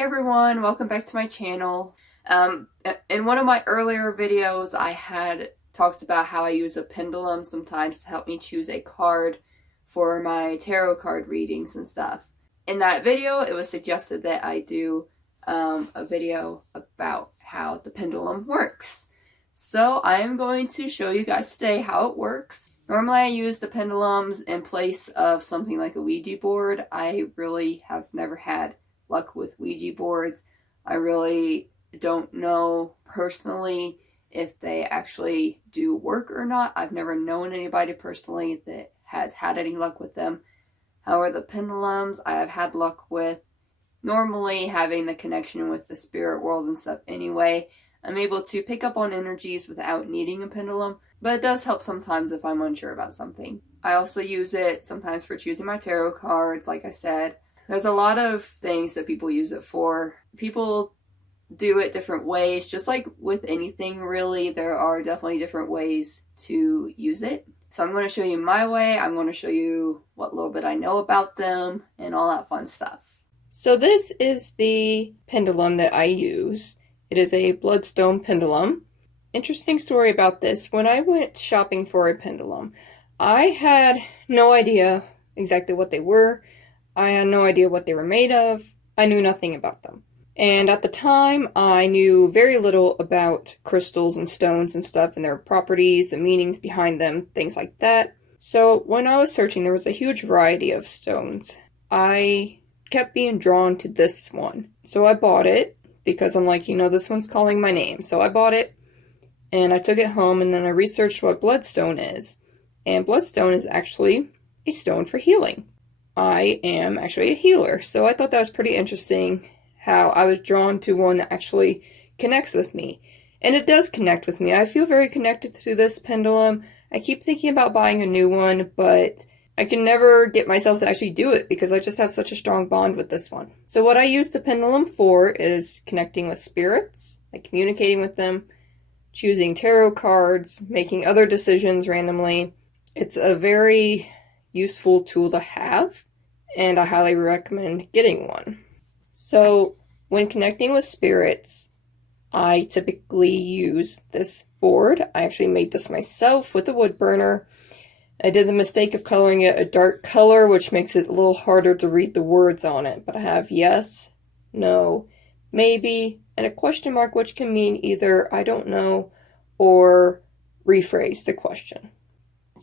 everyone, welcome back to my channel. In one of my earlier videos I had talked about how I use a pendulum sometimes to help me choose a card for my tarot card readings and stuff. In that video it was suggested that I do a video about how the pendulum works. So I am going to show you guys today how it works. Normally I use the pendulums in place of something like a Ouija board. I really have never had luck with Ouija boards. I really don't know personally if they actually do work or not. I've never known anybody personally that has had any luck with them. However, the pendulums I have had luck with, normally having the connection with the spirit world and stuff anyway. I'm able to pick up on energies without needing a pendulum, but it does help sometimes if I'm unsure about something. I also use it sometimes for choosing my tarot cards, like I said. There's a lot of things that people use it for. People do it different ways, just like with anything really. There are definitely different ways to use it. So I'm going to show you my way. I'm going to show you what little bit I know about them and all that fun stuff. So this is the pendulum that I use. It is a bloodstone pendulum. Interesting story about this. When I went shopping for a pendulum, I had no idea exactly what they were. I had no idea what they were made of. I knew nothing about them. And at the time, I knew very little about crystals and stones and stuff and their properties, the meanings behind them, things like that. So when I was searching, there was a huge variety of stones. I kept being drawn to this one. So I bought it because I'm like, this one's calling my name. So I bought it and I took it home and then I researched what bloodstone is. And bloodstone is actually a stone for healing. I am actually a healer, so I thought that was pretty interesting how I was drawn to one that actually connects with me. And it does connect with me. I feel very connected to this pendulum. I keep thinking about buying a new one, but I can never get myself to actually do it because I just have such a strong bond with this one. So what I use the pendulum for is connecting with spirits, like communicating with them, choosing tarot cards, making other decisions randomly. It's a very useful tool to have, and I highly recommend getting one. So when connecting with spirits, I typically use this board. I actually made this myself with a wood burner. I did the mistake of coloring it a dark color, which makes it a little harder to read the words on it, but I have yes, no, maybe, and a question mark, which can mean either I don't know or rephrase the question.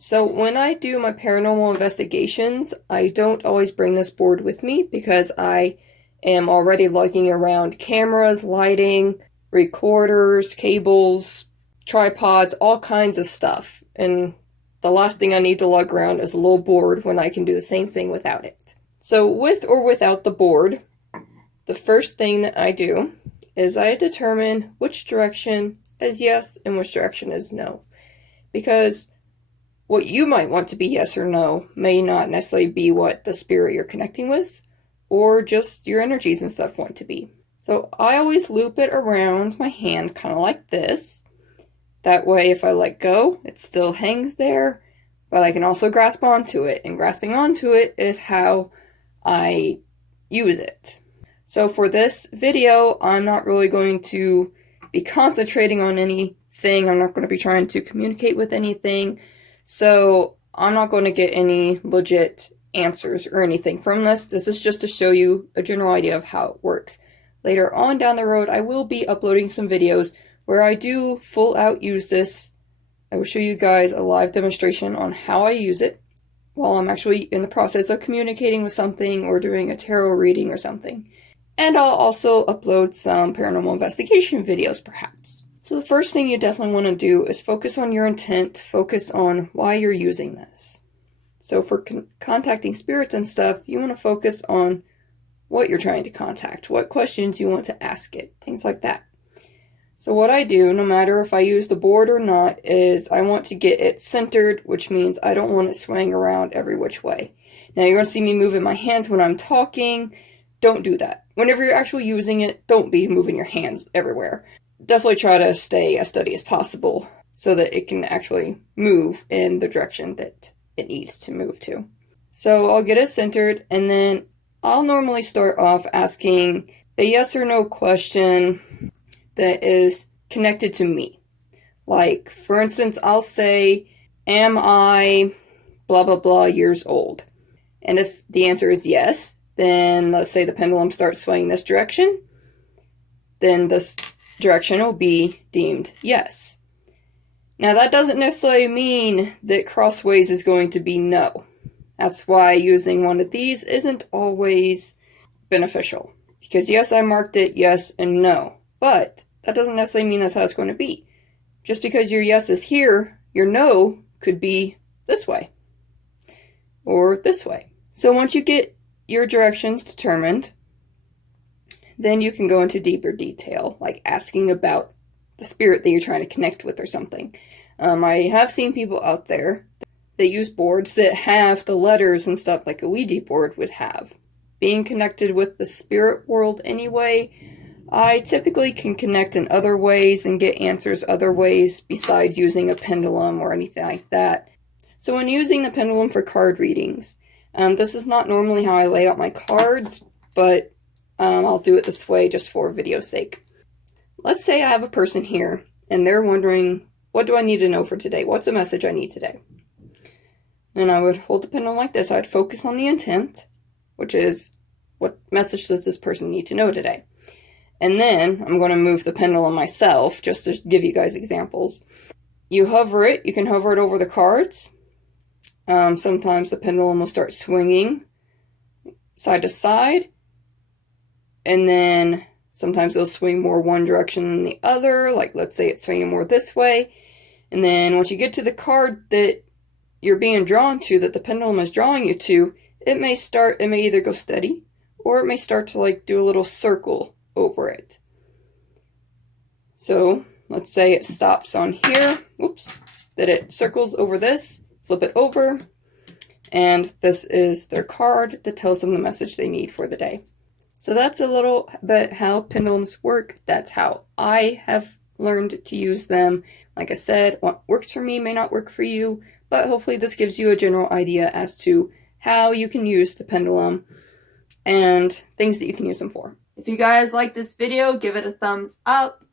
So when I do my paranormal investigations, I don't always bring this board with me because I am already lugging around cameras, lighting, recorders, cables, tripods, all kinds of stuff. And the last thing I need to lug around is a little board when I can do the same thing without it. So with or without the board, the first thing that I do is I determine which direction is yes and which direction is no. Because what you might want to be yes or no may not necessarily be what the spirit you're connecting with or just your energies and stuff want to be. So I always loop it around my hand kind of like this. That way if I let go, it still hangs there, but I can also grasp onto it. And grasping onto it is how I use it. So for this video, I'm not really going to be concentrating on anything. I'm not going to be trying to communicate with anything. So I'm not going to get any legit answers or anything from this. This is just to show you a general idea of how it works. Later on down the road, I will be uploading some videos where I do full out use this. I will show you guys a live demonstration on how I use it while I'm actually in the process of communicating with something or doing a tarot reading or something. And I'll also upload some paranormal investigation videos perhaps. So the first thing you definitely want to do is focus on your intent, focus on why you're using this. So for contacting spirits and stuff, you want to focus on what you're trying to contact, what questions you want to ask it, things like that. So what I do, no matter if I use the board or not, is I want to get it centered, which means I don't want it swaying around every which way. Now you're going to see me moving my hands when I'm talking. Don't do that. Whenever you're actually using it, don't be moving your hands everywhere. Definitely try to stay as steady as possible so that it can actually move in the direction that it needs to move to. So I'll get it centered and then I'll normally start off asking a yes or no question that is connected to me. Like, for instance, I'll say, am I blah blah blah years old? And if the answer is yes, then let's say the pendulum starts swaying this direction, then this direction will be deemed yes. Now that doesn't necessarily mean that crossways is going to be no. That's why using one of these isn't always beneficial. Because yes, I marked it yes and no, but that doesn't necessarily mean that's how it's going to be. Just because your yes is here, your no could be this way or this way. So once you get your directions determined, then you can go into deeper detail, like asking about the spirit that you're trying to connect with or something. I have seen people out there that use boards that have the letters and stuff like a Ouija board would have. Being connected with the spirit world anyway, I typically can connect in other ways and get answers other ways besides using a pendulum or anything like that. So when using the pendulum for card readings, this is not normally how I lay out my cards, but I'll do it this way just for video's sake. Let's say I have a person here and they're wondering, what do I need to know for today? What's the message I need today? And I would hold the pendulum like this. I'd focus on the intent, which is, what message does this person need to know today? And then I'm going to move the pendulum myself, just to give you guys examples. You hover it. You can hover it over the cards. Sometimes the pendulum will start swinging side to side. And then sometimes it'll swing more one direction than the other. Like, let's say it's swinging more this way. And then once you get to the card that you're being drawn to, that the pendulum is drawing you to, it may either go steady, or it may start to like do a little circle over it. So let's say it stops on here, whoops, that it circles over this, flip it over, and this is their card that tells them the message they need for the day. So that's a little bit how pendulums work. That's how I have learned to use them. Like I said, what works for me may not work for you, but hopefully this gives you a general idea as to how you can use the pendulum and things that you can use them for. If you guys like this video, give it a thumbs up,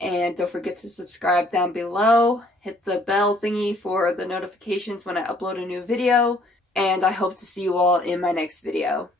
and don't forget to subscribe down below. Hit the bell thingy for the notifications when I upload a new video, and I hope to see you all in my next video.